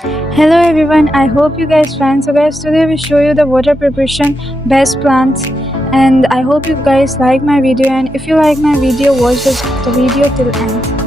Hello everyone, I hope you guys fine. So guys, today we show you the water preparation best plants, and I hope you guys like my video, and if you like my video, watch the video till end.